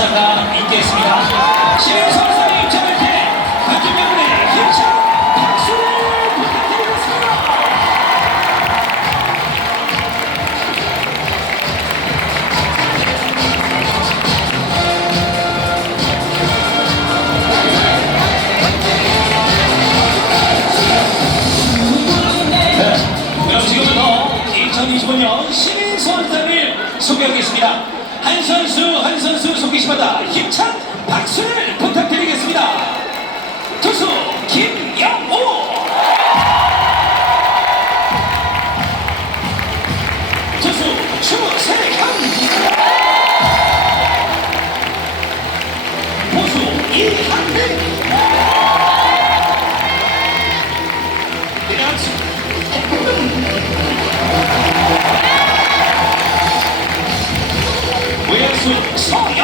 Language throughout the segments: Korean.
인사가 있겠습니다. 네, 지금부터 2025년 신인 선수단을 소개하겠습니다. 한선 그렇지 외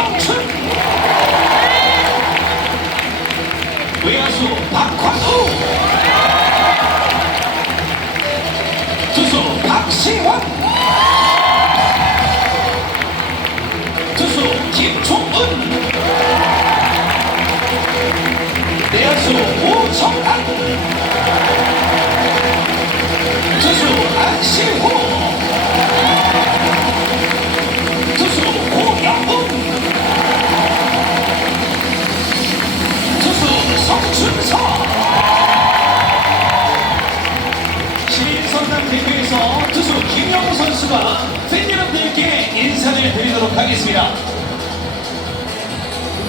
하겠습니다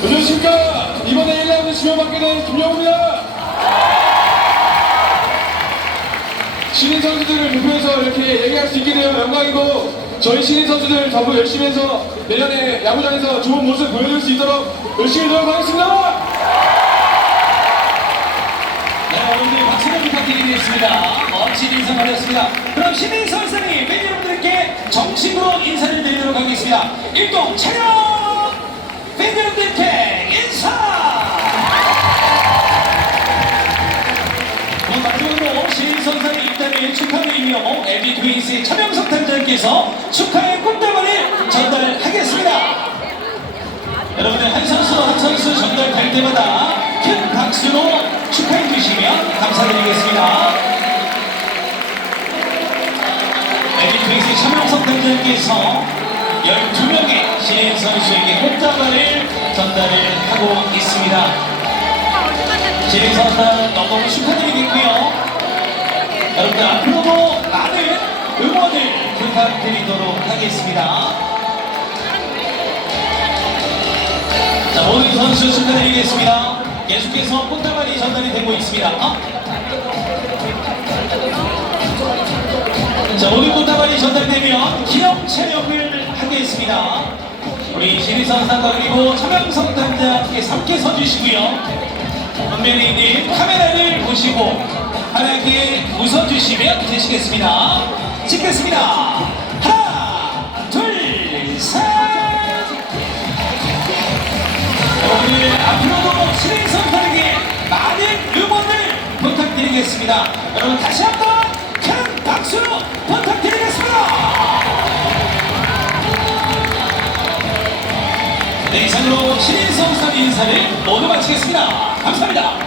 안녕하십니까 이번에 1라운드 지명받게 된 김영우입니다 신인 선수들을 대표해서 이렇게 얘기할 수 있게 되어 영광이고 저희 신인 선수들 전부 열심히 해서 내년에 야구장에서 좋은 모습 보여줄 수 있도록 열심히 노력하겠습니다 네, 여러분들 박수를 부탁드리겠습니다. 멋진 인사 받았습니다. 그럼 신인 선수님, 팬 여러분들께 정식으로 인사를 드리도록 하겠습니다. 일동 차렷! 팬 여러분들께 인사! 그럼 마지막으로 신인 선수의 입단을 축하드리며 LG 트윈스의 차명석 단장께서 축하의 꽃다발을 전달하겠습니다. 여러분들 한 선수 한 선수 전달될 때마다 큰 박수로 축하해 주시면 감사드리겠습니다. 에디트윈스 차명석 단장께서 12명의 신인 선수에게 꽃다발을 전달을 하고 있습니다. 신인 선수 너무너무 축하드리겠고요. 여러분들 앞으로도 많은 응원을 부탁드리도록 하겠습니다. 자, 모든 선수 축하드리겠습니다. 계속해서 꽃다발이 전달이 되고 있습니다. 어? 자, 오늘 꽃다발이 전달되면 기념 촬영을 하겠습니다. 우리 신의선상과 그리고 차명석 단장께 함께 서주시고요. 은변이님 카메라를 보시고 하나님께 웃어주시면 되시겠습니다. 찍겠습니다. 하나, 둘, 셋. 오늘 앞으로도 신인 선수에게 많은 응원을 부탁드리겠습니다. 여러분 다시 한번 큰 박수 부탁드리겠습니다. 네, 이상으로 선수 인사를 모두 마치겠습니다. 감사합니다.